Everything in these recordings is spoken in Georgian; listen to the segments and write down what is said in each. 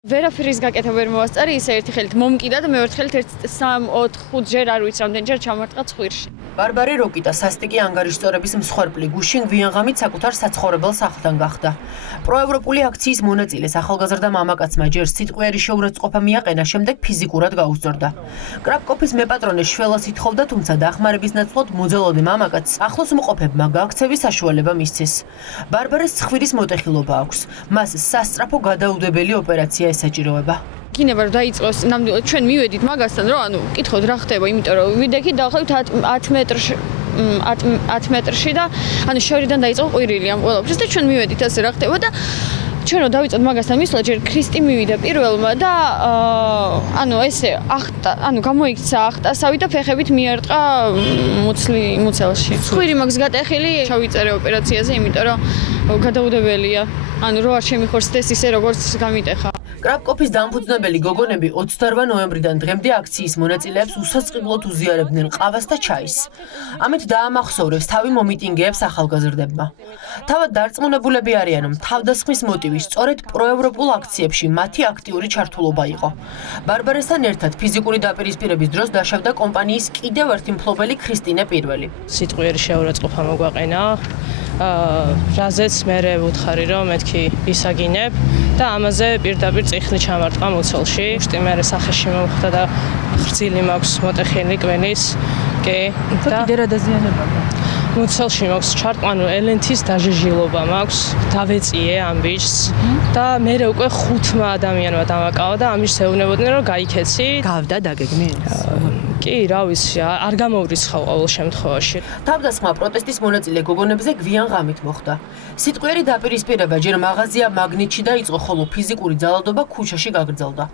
ვერაფრის გაკეთება ვერ მოვასწარი, ისე ერთი ხელით მომკიდა და მეორე ხელით 3-4-5 ჯერ არ ვიცი რამდენჯერ ჩამარტყა ცხვირში. ბარბარე როკიტა სასტიკი ანგარიშწორების მსხვერპლი გუშინ გვიანღამით საკუთარ საცხოვრებელ სახლთან გახდა. პროევროპული აქციის მონაწილეს ახალგაზრდა მამაკაცმა ჯერ სიტყვიერი შეურაცხყოფა მიაყენა, შემდეგ ფიზიკურად გაუსწორდა. კრაკოფის მეპატრონე შველას ითხოვდა, თუმცა დახმარების ნაცვლად მოძალადე მამაკაცს ახლოს მყოფებმა გაქცევის საშუალება მისცეს. ბარბარეს ცხვირის მოტეხილობა აქვს. მას სასწრაფო გადაუდებელი ოპერაცია ესაჭიროება. გინება რომ დაიწყოს ნამდვილად ჩვენ მივედით მაგასთან რომ კითხოთ რა ხდება, იმიტომ რომ ვიდექით დავხევით 10 მეტრში და შორიდან დაიწყო ყვირილი ამ ყველაფერს და ჩვენ მივედით ასე რა ხდება და ჩვენ რომ დავიწყოთ მაგასთან მისვლა ჯერ ქრისტი მივიდა პირველმა და ესე ახტა, გამოიქცა ახტასავი და ფეხებით მიარტყა მუცელში. ცხვირი მაქვს გატეხილი, ჩავიწერე ოპერაციაზე, იმიტომ რომ გადაუდებელია. რო არ შემიხორცდეს ისე როგორც გამიტეხა. კრაკოფის დამფუძნებელი გოგონები 28 ნოემბრიდან დღემდე აქციის მონაწილეებს უსაწყებლოდ უზიარებდნენ ყავას და ჩაის. ამით დაამახსოვრეს თავი მომიტინგეებს ახალგაზრდებმა. თავად დარწმუნებულები არიან, რომ თავდასხმის მოტივი სწორედ პროევროპულ აქციებში მათი აქტიური ჩართულობა იყო. ბარბარესთან ერთად ფიზიკური დაპირისპირების დროს დაშავდა კომპანიის კიდევ ერთი მფლობელი ქრისტინე პირველი. სიტყვიერი შეურაცხყოფა მოგვაყენა. რაზეც მე ვუთხარი რომ მეთქი ისაგინებ და ამაზე პირდაპირ წიხლი ჩამარტყა მუცელში. მე სახეში მომხდა და ხრწილი მაქვს მოტეხილი კველის. და კიდე რა დაზიანება? მუცელში მაქვს ჩარტყა, ელენთის დაჟეჟილობა მაქვს. დავეწიე ამ ბიჭს და მე უკვე 5 ადამიანმა დამაკავა და ამის ეუბნებოდნენ რომ გაიქეცი. გავდა დაგეგმი? კი, რა ვიცი, არ გამოვრიცხავ ყოველ შემთხვევაში. თავდასხმა პროტესტის მონაწილე გოგონებზე გვიანღამით მოხდა. სიტყვიერი დაპირისპირება ჯერ მაღაზია მაგნიტში დაიწყო, ხოლო ფიზიკური ძალადობა ქუჩაში გაგრძელდა.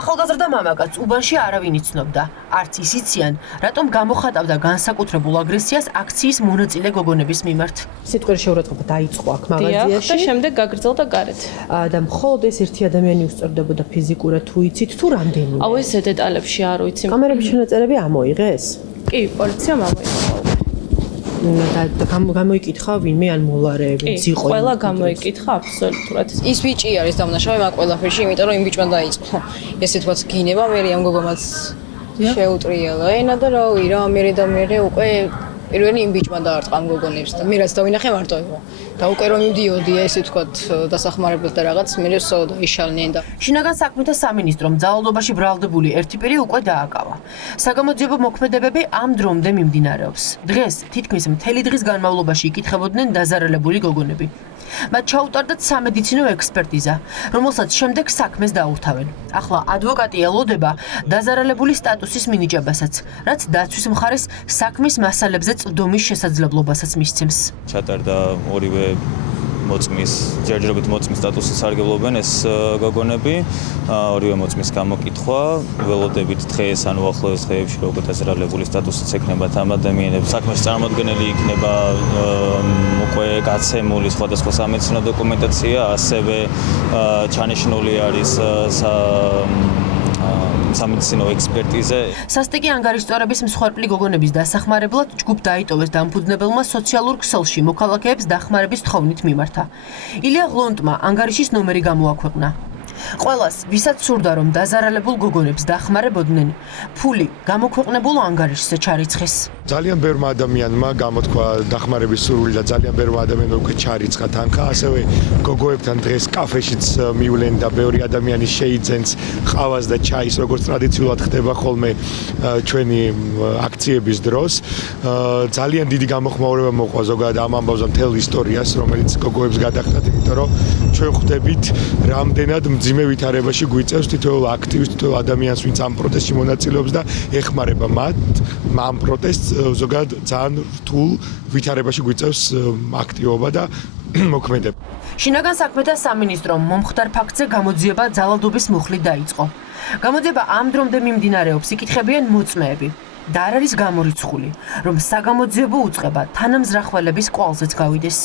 ახალგაზრდა მამაკაცს უბანში არავინ იცნობდა. არც ის იციან, რატომ გამოხატავდა განსაკუთრებულ აგრესიას აქციის მონაწილე გოგონების მიმართ. სიტყვიერი შეურაცხყოფა დაიწყო აქ მაღაზიაში და შემდეგ გაგრძელდა გარეთ. და მხოლოდ ეს ერთი ადამიანი უსწორდებოდა ფიზიკურად, თუ იცით, თუ რამდენი? ესე დეტალებში არ ვიცი. კამერების ჩანაწერები ამოიღეს? კი, პოლიციამ ამოიღო. და გამოიკითხა ვინმე ან მოლარეები იყო? ყველა გამოიკითხა აბსოლუტურად. ის ბიჭი არის დამნაშავე მაგ ყველაფერში, იმიტომ რომ იმ ბიჭმა დაიწყო. ესე თქვაც გინება, მე ამ გოგომაც შეუტრიალა ენა და მე უკვე პირველი იმ ბიჭმა დაარტყა ამ გოგონებს და მე რაც დავინახე მარტო იყო. და უკვე რომ მივდიოდი ესე თქვათ დასახმარებლად და რაღაც მე სოდა იშალნენ და შინაგან საქმეთა სამინისტრომ ძალადობაში ბრალდებული ერთი პირი უკვე დააკავა. საგამოძიებო მოქმედებები ამ დრომდე მიმდინარეობს. დღეს თითქმის მთელი დღის განმავლობაში იკითხებოდნენ დაზარალებული გოგონები. მათ ჩაუტარდათ სამედიცინო ექსპერტიზა, რომელსაც შემდეგ საქმეს დაურთავენ. ახლა ადვოკატი ელოდება დაზარალებული სტატუსის მინიჭებასაც, რაც დაცვის მხარეს საქმის მასალებზე წვდომის შესაძლებლობასაც მისცემს. ჩატარდა ორივე მოწმის, ჯერჯერობით მოწმის სტატუსის სარგებლობენ ეს გოგონები, ორივე მოწმის გამოკითხვა, ველოდებით დღეს ან უახლოეს დღეებში როგორ დაზარალებული სტატუსიც ექნებათ ამ ადამიანებს. საქმეში წარმოდგენილი იქნება უკვე გაცემული სხვადასხვა სამედიცინო დოკუმენტაცია, ასევე ჩანიშნული არის სამედიცინო ექსპერტიზა. სასტიკი ანგარიშწორების მსხვერპლი გოგონების დასახმარებლად ჯგუფ დაიტოვეს დამფუძნებელმა სოციალურ ქსელში მოქალაქეებს დახმარების თხოვნით მიმართა. ილია ღლონტმა ანგარიშის ნომერი გამოაქვეყნა. ყველას, ვისაც სურდა რომ დაზარალებულ გოგონებს დახმარებოდნენ, ფული გამოქვეყნებულ ანგარიშზე ჩარიცხეს. ძალიან ბევრმა ადამიანმა გამოთქვა დახმარების სურვილი და ძალიან ბევრმა ადამიანმა უკვე ჩარიცხა თანხა, ასევე გოგოებთან დღეს კაფეშიც მივლენ და ბევრი ადამიანი შეიძენს ყავას და ჩაის, როგორც ტრადიციულად ხდება ხოლმე ჩვენი აქციების დროს. ძალიან დიდი გამოხმაურება მოყვა ზოგადად ამ ამბავზე მთელ ისტორიას, რომელიც გოგოებს გადახდათ, იმიტომ რომ ჩვენ ხვდებით რამდენად მძიმე ვითარებაში გვიწევს თითოეულ აქტივისტ, თითოეულ ადამიანს, ვინც ამ პროტესტში მონაწილეობს და ეხმარება მათ ამ პროტესტს ზოგადად ძალიან რთულ ვითარებაში გვიწევს აქტივობა და მოქმედება. შინაგან საქმეთა სამინისტრომ მომხდარ ფაქტზე გამოძიება ძალადობის მუხლით დაიწყო. გამოძიება ამ დრომდე მიმდინარეობს, იკითხებიან მოწმეები. და არ არის გამორიცხული, რომ საგამოძიებო უწყება თანამზრახველების კვალზეც გავიდეს.